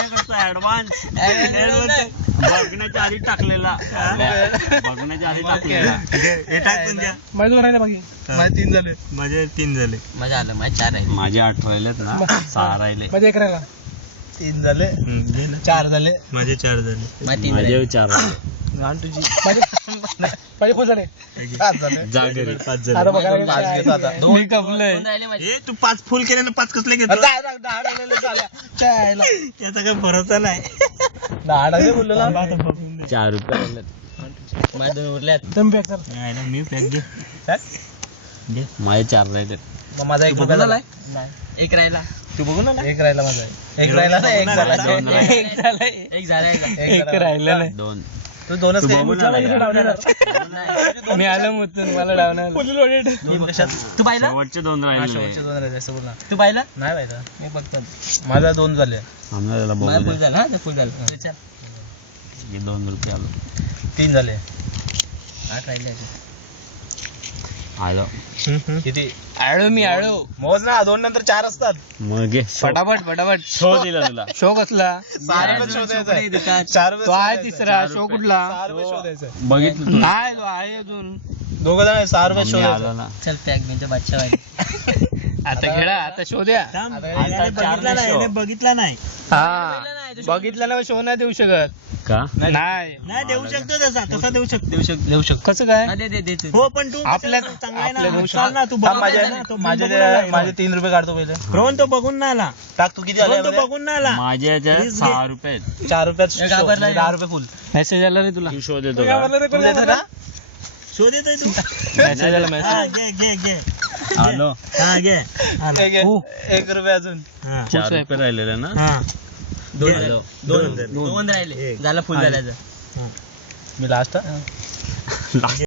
Advance बघण्याच्या आधी टाकलेला हे टाकून द्या. माझे 2 राहिले बाकी. माझे 3 झाले. माझे 3 झाले. माझे आलं माझे 4 राहिले. माझे 8 राहिलेत ना. 6 राहिले. माझे 1 राहिला. 3 झाले. 4 झाले. माझे 4 झाले. माझे 4 राहिले. तुझी माझे 5 झाले. 5 झाले. जागरी 5 अरे झाले. बघा 5 घेतो आता. 2 कपलंय. हे तू 5 फुल केले ना 5 कसले घेतो? 10 टाकलेले झाल्या. चायला. त्याचा काही भरोसा नाही. 10 टाकले बोललेला. 4 रुपये राहिलेत. माझे 2 उरल्यात. दम पॅक कर. मी पॅक घे. काय? माझे 4 राहिलेत. मग माझा 1 रुपया झाला. नाही 1 राहिला. तू बघू ना. 1 राहिला माझा. 1 राहिला ना 1 झाला. 1 झालाय. 1 राहिलं नाही. 2. तू 2च काय? मी आलो मुतून मला डावणार. तू पाहिलं? शेवटचे 2 राहिले. शेवटचे 2 राहिले असं बोल ना. तू पाहिलं? नाही पाहिलं. मी बघतो. माझा 2 झाले. आम्हाला माझं फुल बघू झालं. हा ते फुल झालं. चल. 2 रुपये आलो. 3 झाले. 8 राहिले. आलो. किती? आळो मी आळो. मोज ना 2 नंतर 4 असतात. मग घे. फटाफट शो दिला तुला. शो कसला? 6 रुपये शोधायचा आहे. 4 रुपये तो आहे शोधायचा. तिसरा. शो कुठला? 6 रुपये शोधायचा आहे. बघितलं तू. नाही तो आहे अजून. दोघं जण 6 रुपये मी शोधायचा. आलो ना. चल पॅक बिनच्या बादशाह व्हायला. आता खेळा. आता शो द्या. बघितला नाही. हा बघितलं ना शो नाही देऊ शकत. का? नाही देऊ शकतो तसा देऊ शकतो. देऊ शकतो. कसं काय? हा, दे तू. हो पण तू आपल्या- चांगला आहे आपल्या ना. देऊ चाल ना तू थांब, बघून माझे आला ना. तो माझे बघून आला. माझे 3 रुपये काढतो पहिले. रोहन तो बघून ना आला. टाक तू किती आले रोहन तो यामध्ये? बघून ना आला. माझ्या वीस 6 रुपये. 4 रुपयात एक घाबरला. 10 रुपये फुल. मेसेज आला रे तुला. तू शो देतो काय का? बोलला रे कोण देतो बोलला? का? शो देतोय तू. मेसेज आला हा, मेसेज. घे आलो. हा घे. आलो. घे. 1 रुपये अजून. हा. 4 रुपये राहिलेले ना. हा. दोन झाले. आलो. दोन राहिले. झालं फुल झाल्याचं. मी लास्ट